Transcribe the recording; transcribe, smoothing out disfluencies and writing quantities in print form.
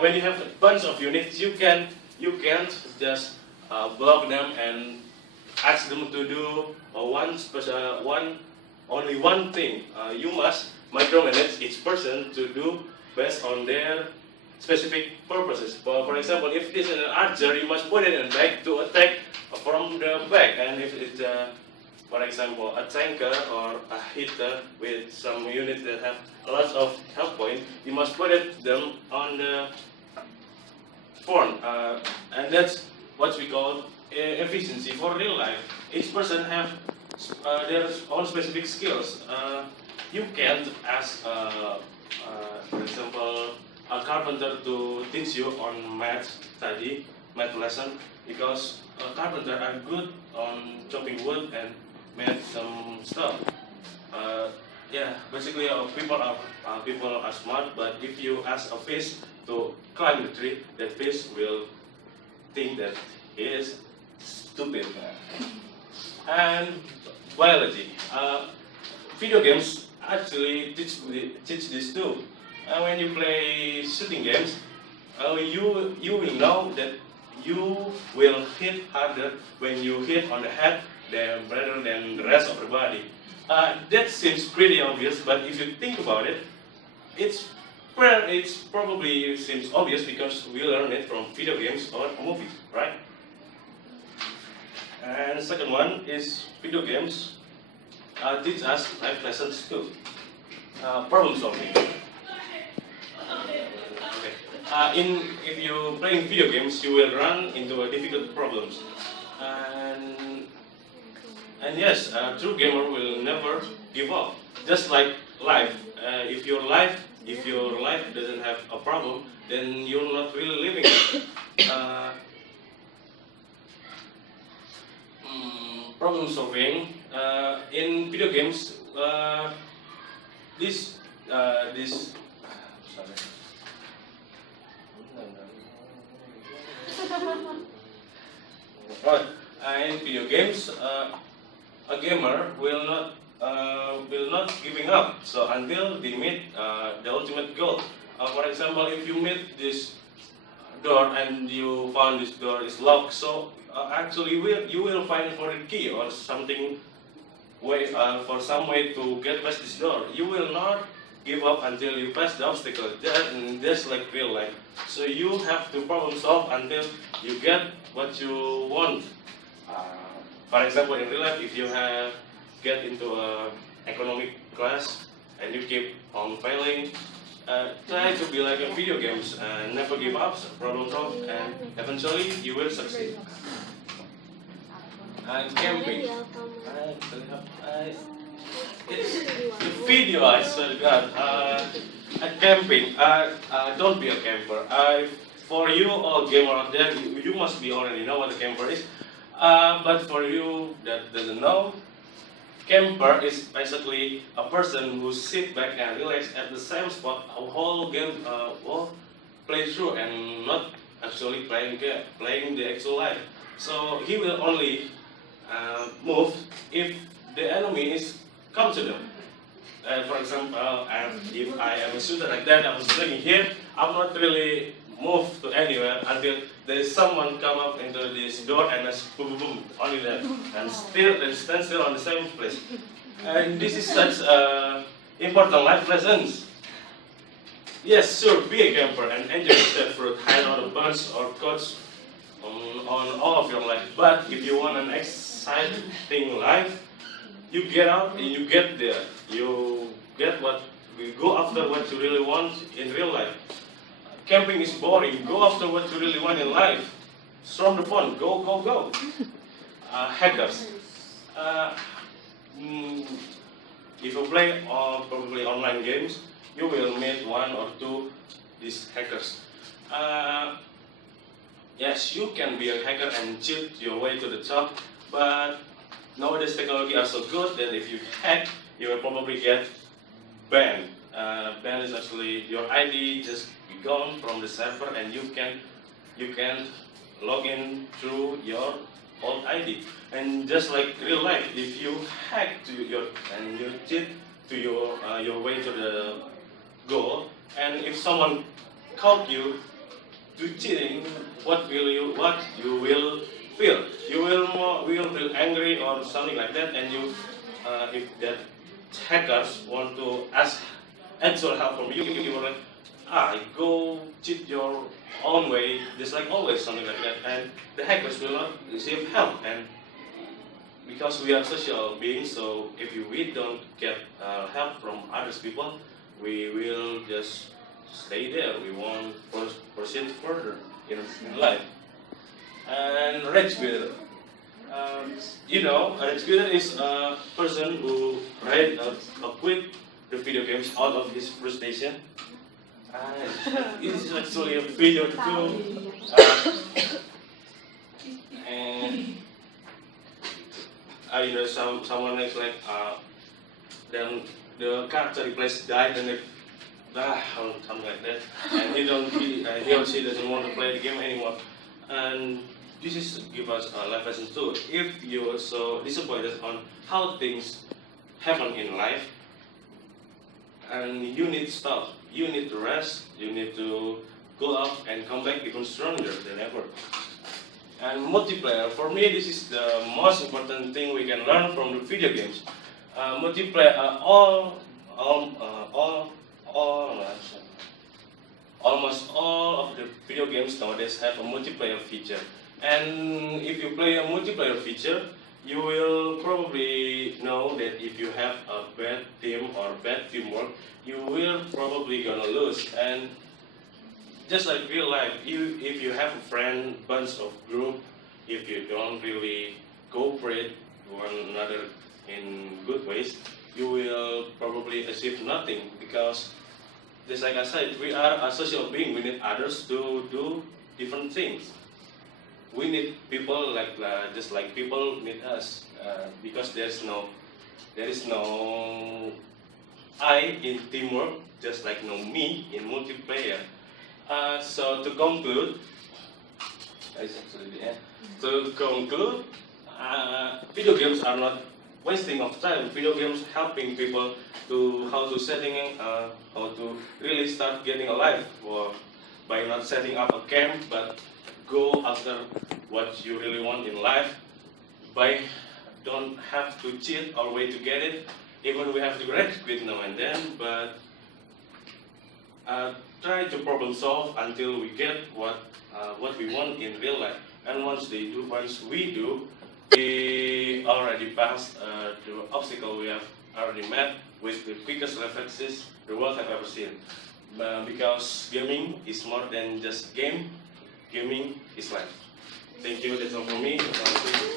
when you have a bunch of units, you can't just block them and ask them to do only one thing. You must micromanage each person to do based on their specific purposes. For example, if it is an archer, you must put it in back to attack from the back, and if it's for example, a tanker or a hitter with some units that have lots of health points, you must put them on the front, and that's what we call efficiency. For real life, each person have their own specific skills. You can't ask, for example, a carpenter to teach you on math lesson, because a carpenter are good on chopping wood and make some stuff. Yeah, basically people are smart, but if you ask a fish to climb the tree, that fish will think that he is stupid. And biology. Video games actually teach this too. When you play shooting games, you will know that you will hit harder when you hit on the head rather than the rest of the body. That seems pretty obvious, but if you think about it, it's probably seems obvious because we learn it from video games or movies, right? And the second one is video games teach us life lessons too. Problem solving. If you playing video games, you will run into difficult problems, and yes, a true gamer will never give up. Just like life, if your life doesn't have a problem, then you're not really living it. Problem solving in video games. Sorry. Right. In video games, a gamer will not giving up. So until they meet the ultimate goal. For example, if you meet this door and you found this door is locked, so actually you will find for a key or something for some way to get past this door. You will not give up until you pass the obstacle. That's like real life. So you have to problem solve until you get what you want. For example, in real life, if you get into a economic class and you keep on failing, try to be like a video games and never give up, problem solve, and eventually you will succeed. Camping. It's the video, I swear to God. Camping. Don't be a camper. For you all gamer out there, you must be already know what a camper is. But for you that doesn't know, camper is basically a person who sit back and relax at the same spot a whole game, play through and not actually playing the actual life. So he will only move if the enemy is come to them. For example, if I am a shooter like that, I was playing here, I'm not really move to anywhere until there is someone come up into this door and just boom, boom, boom, only that, and stand still on the same place. And this is such important life lessons. Yes, sure, be a camper and enjoy the fruit, hide on the birds or coats on all of your life. But if you want an exciting life, you get out and you get there. You go after what you really want in real life. Camping is boring. Go after what you really want in life. Storm the phone. Go, go, go. Hackers. If you play probably online games, you will meet one or two these hackers. Yes, you can be a hacker and cheat your way to the top, but nowadays technology are so good that if you hack, you will probably get banned. Ban is actually your ID just be gone from the server, and you can log in through your old ID. And just like real life, if you hack and you cheat to your way to the goal, and if someone caught you, do cheating, what you will feel? You will feel angry or something like that, and you, if that hackers want to ask actual help from you, you were like, go cheat your own way, just like always, something like that, and the hackers will not receive help. And because we are social beings, so if we don't get help from other people, we will just stay there. We won't proceed further in life. And rage quit. A rage quit is a person who quit the video games out of his frustration. It is actually a video too. And someone is like, then the character replace died and they something like that, and he or she doesn't want to play the game anymore. And this is give us a life lesson too. If you are so disappointed on how things happen in life, and you need to stop, you need to rest, you need to go up and come back even stronger than ever. And multiplayer, for me, this is the most important thing we can learn from the video games. Multiplayer, almost all of the video games nowadays have a multiplayer feature. And if you play a multiplayer feature, you will probably know that if you have a bad team or bad teamwork, you will probably gonna lose. And just like real life, if you have a friend, bunch of group, if you don't really cooperate one another in good ways, you will probably achieve nothing, because just like I said, we are a social being. We need others to do different things. We need people just like people need us, because there is no I in teamwork, just like no me in multiplayer. So to conclude, video games are not wasting of time. Video games helping people to how to really start getting alive, or by not setting up a camp, but go after what you really want in life. By don't have to cheat our way to get it. Even we have to rage quit now and then, but try to problem solve until we get what we want in real life. And once we do, we already passed the obstacle we have already met with the quickest reflexes the world have ever seen. Because gaming is more than just game. Gaming is life. Thank you. That's all for me.